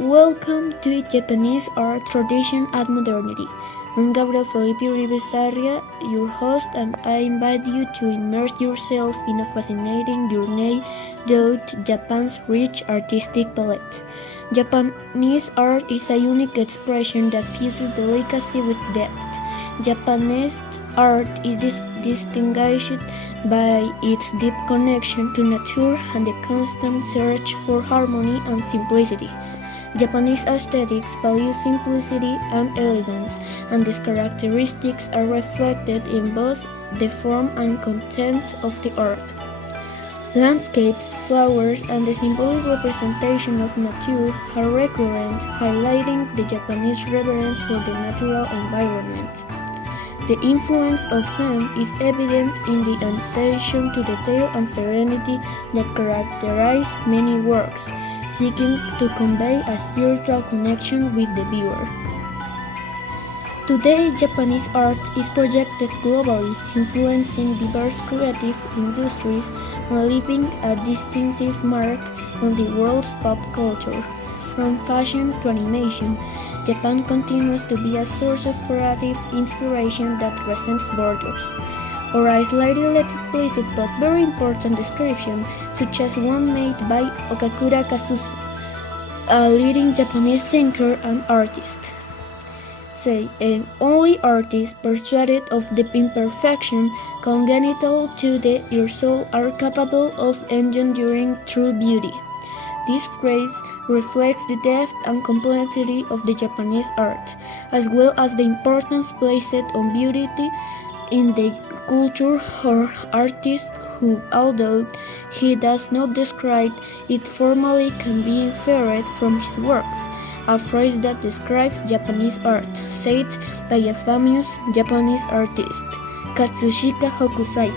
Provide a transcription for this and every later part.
Welcome to Japanese Art Tradition and Modernity. I'm Gabriel Felipe Uribe, your host, and I invite you to immerse yourself in a fascinating journey through Japan's rich artistic palette. Japanese art is a unique expression that fuses delicacy with depth. Japanese art is distinguished by its deep connection to nature and the constant search for harmony and simplicity. Japanese aesthetics value simplicity and elegance, and these characteristics are reflected in both the form and content of the art. Landscapes, flowers, and the symbolic representation of nature are recurrent, highlighting the Japanese reverence for the natural environment. The influence of Zen is evident in the attention to detail and serenity that characterize many works, seeking to convey a spiritual connection with the viewer. Today, Japanese art is projected globally, influencing diverse creative industries and leaving a distinctive mark on the world's pop culture. From fashion to animation, Japan continues to be a source of creative inspiration that transcends borders. Or a slightly less explicit but very important description, such as one made by Okakura Kazusa, a leading Japanese thinker and artist. Say, an only artist persuaded of the imperfection congenital to their soul are capable of engendering true beauty. This phrase reflects the depth and complexity of the Japanese art, as well as the importance placed on beauty in the culture or artist who, although he does not describe it formally, can be inferred from his works, a phrase that describes Japanese art, said by a famous Japanese artist, Katsushika Hokusai.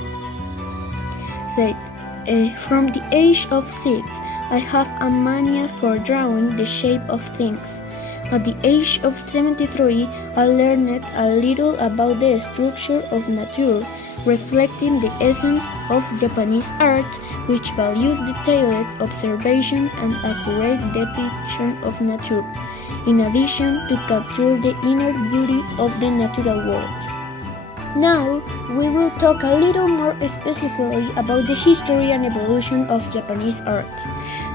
Said, from the age of 6, I have a mania for drawing the shape of things. At the age of 73, I learned a little about the structure of nature, reflecting the essence of Japanese art, which values detailed observation and accurate depiction of nature, in addition to capture the inner beauty of the natural world. Now, we will talk a little more specifically about the history and evolution of Japanese art.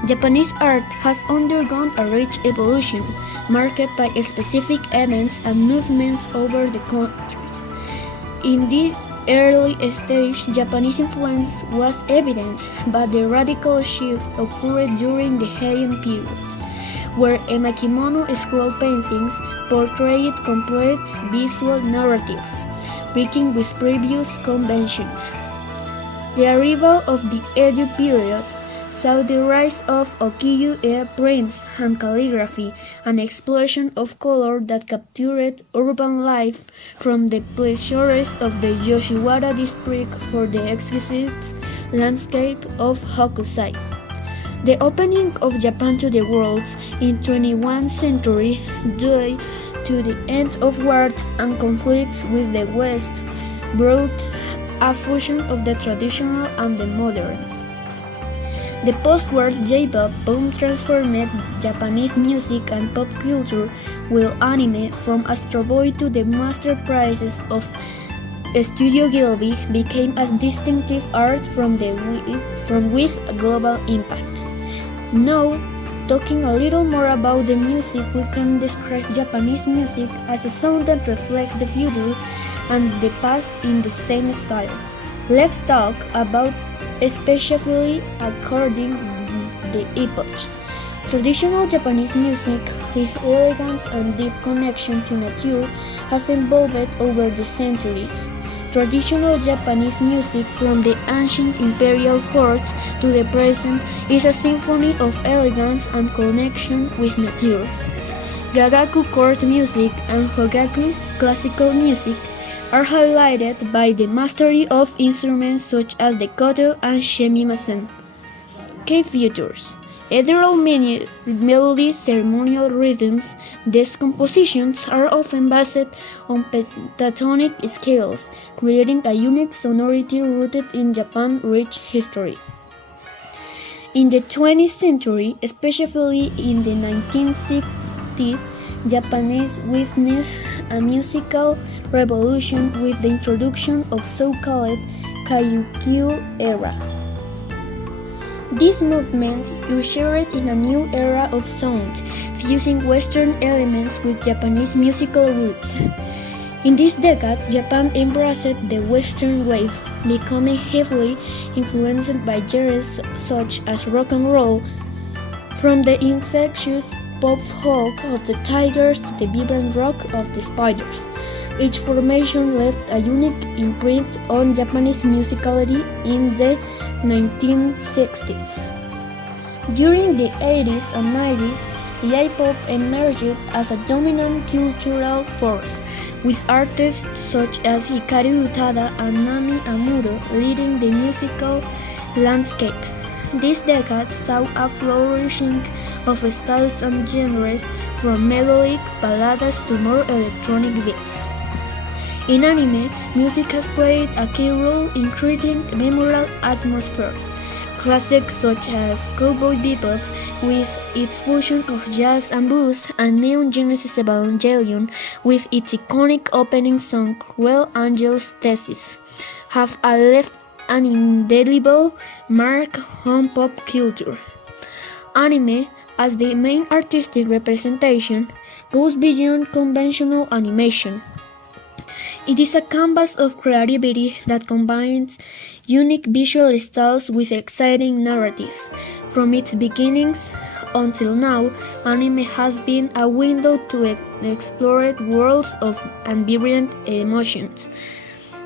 Japanese art has undergone a rich evolution, marked by specific events and movements over the countries. In this early stage, Japanese influence was evident, but the radical shift occurred during the Heian period, where emakimono scroll paintings portrayed complex visual narratives, breaking with previous conventions. The arrival of the Edo period saw the rise of ukiyo-e prints and calligraphy, an explosion of color that captured urban life, from the pleasures of the Yoshiwara district for the exquisite landscape of Hokusai. The opening of Japan to the world in the 21st century, due to the end of wars and conflicts with the West, brought a fusion of the traditional and the modern. The post-war J-pop boom transformed Japanese music and pop culture, while anime, from Astro Boy to the masterpieces of Studio Ghibli, became a distinctive art from with a global impact. Now, talking a little more about the music, we can describe Japanese music as a sound that reflects the future and the past in the same style. Let's talk about especially according the epochs. Traditional Japanese music, with elegance and deep connection to nature, has evolved over the centuries. Traditional Japanese music, from the ancient imperial courts to the present, is a symphony of elegance and connection with nature. Gagaku court music and Hogaku classical music are highlighted by the mastery of instruments such as the koto and shemimasen. Kei features ethereal melodies, ceremonial rhythms. These compositions are often based on pentatonic scales, creating a unique sonority rooted in Japan's rich history. In the 20th century, especially in the 1960s, Japanese witnessed a musical revolution with the introduction of so-called Kabuki era. This movement ushered in a new era of sound, fusing Western elements with Japanese musical roots. In this decade, Japan embraced the Western wave, becoming heavily influenced by genres such as rock and roll, from the infectious pop-folk of the Tigers to the vibrant rock of the Spiders. Each formation left a unique imprint on Japanese musicality in the 1960s. During the 80s and 90s, J-pop emerged as a dominant cultural force, with artists such as Hikaru Utada and Nami Amuro leading the musical landscape. This decade saw a flourishing of styles and genres, from melodic ballads to more electronic beats. In anime, music has played a key role in creating memorable atmospheres. Classics such as Cowboy Bebop, with its fusion of jazz and blues, and Neon Genesis Evangelion, with its iconic opening song Cruel Angel's Thesis, have left an indelible mark on pop culture. Anime, as the main artistic representation, goes beyond conventional animation. It is a canvas of creativity that combines unique visual styles with exciting narratives. From its beginnings until now, anime has been a window to explore worlds of vibrant emotions.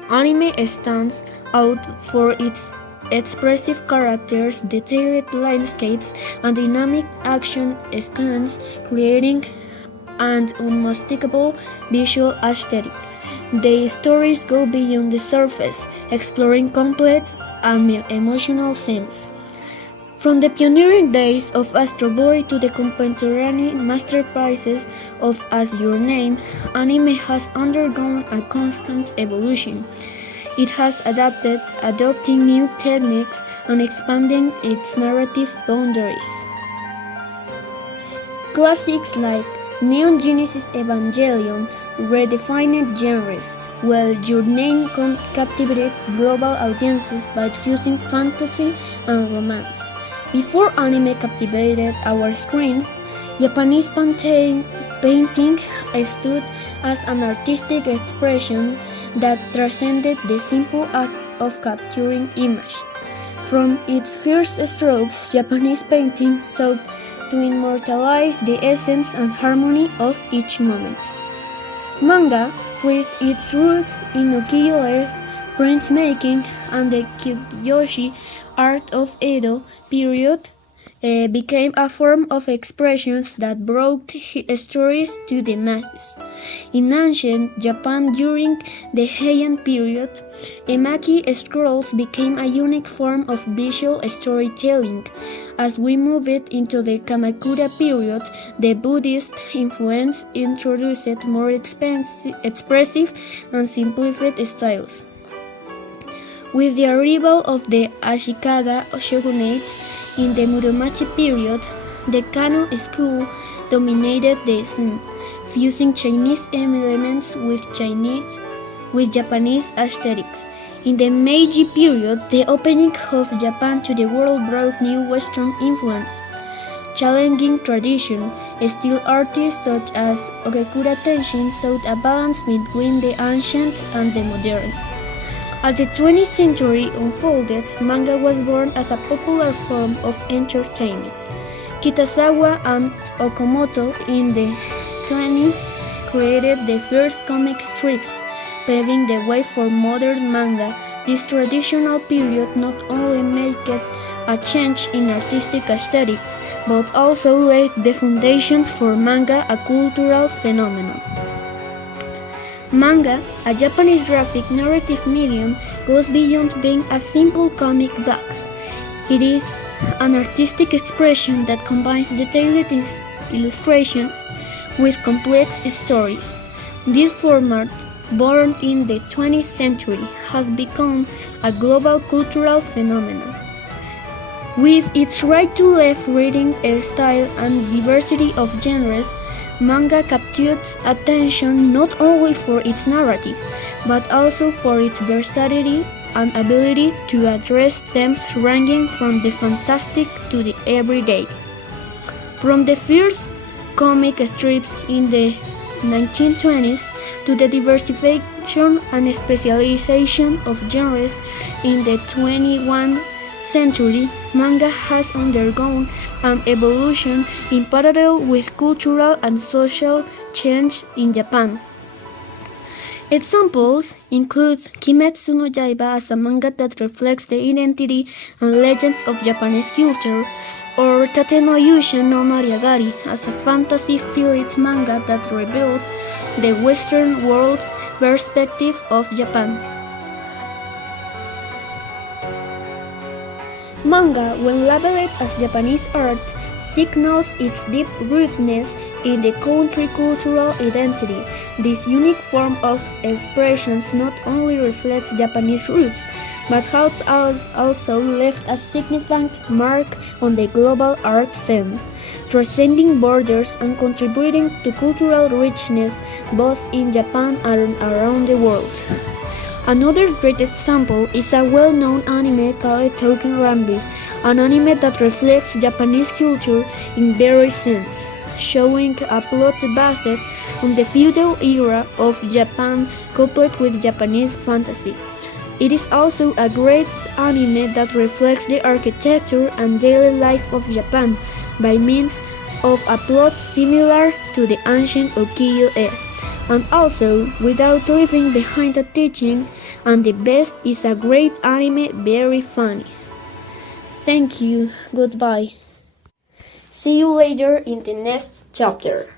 Anime stands out for its expressive characters, detailed landscapes, and dynamic action scenes, creating an unmistakable visual aesthetic. The stories go beyond the surface, exploring complex and emotional themes. From the pioneering days of Astro Boy to the contemporary masterpieces of As Your Name, anime has undergone a constant evolution. It has adopting new techniques and expanding its narrative boundaries. Classics like Neon Genesis Evangelion redefined genres, while Your Name captivated global audiences by fusing fantasy and romance. Before anime captivated our screens, Japanese painting stood as an artistic expression that transcended the simple act of capturing image. From its first strokes, Japanese painting sought to immortalize the essence and harmony of each moment. Manga, with its roots in ukiyo-e printmaking and the kyuyoshi art of Edo period, became a form of expression that brought stories to the masses. In ancient Japan during the Heian period, emaki scrolls became a unique form of visual storytelling. As we moved into the Kamakura period, the Buddhist influence introduced more expressive and simplified styles. With the arrival of the Ashikaga shogunate in the Muromachi period, the Kano school dominated the scene, fusing Chinese elements with Japanese aesthetics. In the Meiji period, the opening of Japan to the world brought new Western influences, challenging tradition. Still, artists such as Okekura Tenshin sought a balance between the ancient and the modern. As the 20th century unfolded, manga was born as a popular form of entertainment. Kitazawa and Okamoto in the 20s created the first comic strips, paving the way for modern manga. This traditional period not only made a change in artistic aesthetics, but also laid the foundations for manga, a cultural phenomenon. Manga, a Japanese graphic narrative medium, goes beyond being a simple comic book. It is an artistic expression that combines detailed illustrations with complex stories. This format, born in the 20th century, has become a global cultural phenomenon. With its right-to-left reading style and diversity of genres, manga captures attention not only for its narrative, but also for its versatility and ability to address themes ranging from the fantastic to the everyday. From the first comic strips in the 1920s to the diversification and specialization of genres in the 21st century, manga has undergone an evolution in parallel with cultural and social change in Japan. Examples include Kimetsu no Yaiba as a manga that reflects the identity and legends of Japanese culture, or Tate no Yusha no Nariagari as a fantasy-filled manga that reveals the Western world's perspective of Japan. Manga, when labeled as Japanese art, signals its deep rootedness in the country's cultural identity. This unique form of expression not only reflects Japanese roots, but has also left a significant mark on the global art scene, transcending borders and contributing to cultural richness both in Japan and around the world. Another great example is a well-known anime called Touken Ranbi, an anime that reflects Japanese culture in various sense, showing a plot based on the feudal era of Japan coupled with Japanese fantasy. It is also a great anime that reflects the architecture and daily life of Japan by means of a plot similar to the ancient ukiyo-e, and also without leaving behind a teaching, and the best is a great anime, very funny. Thank you, goodbye. See you later in the next chapter.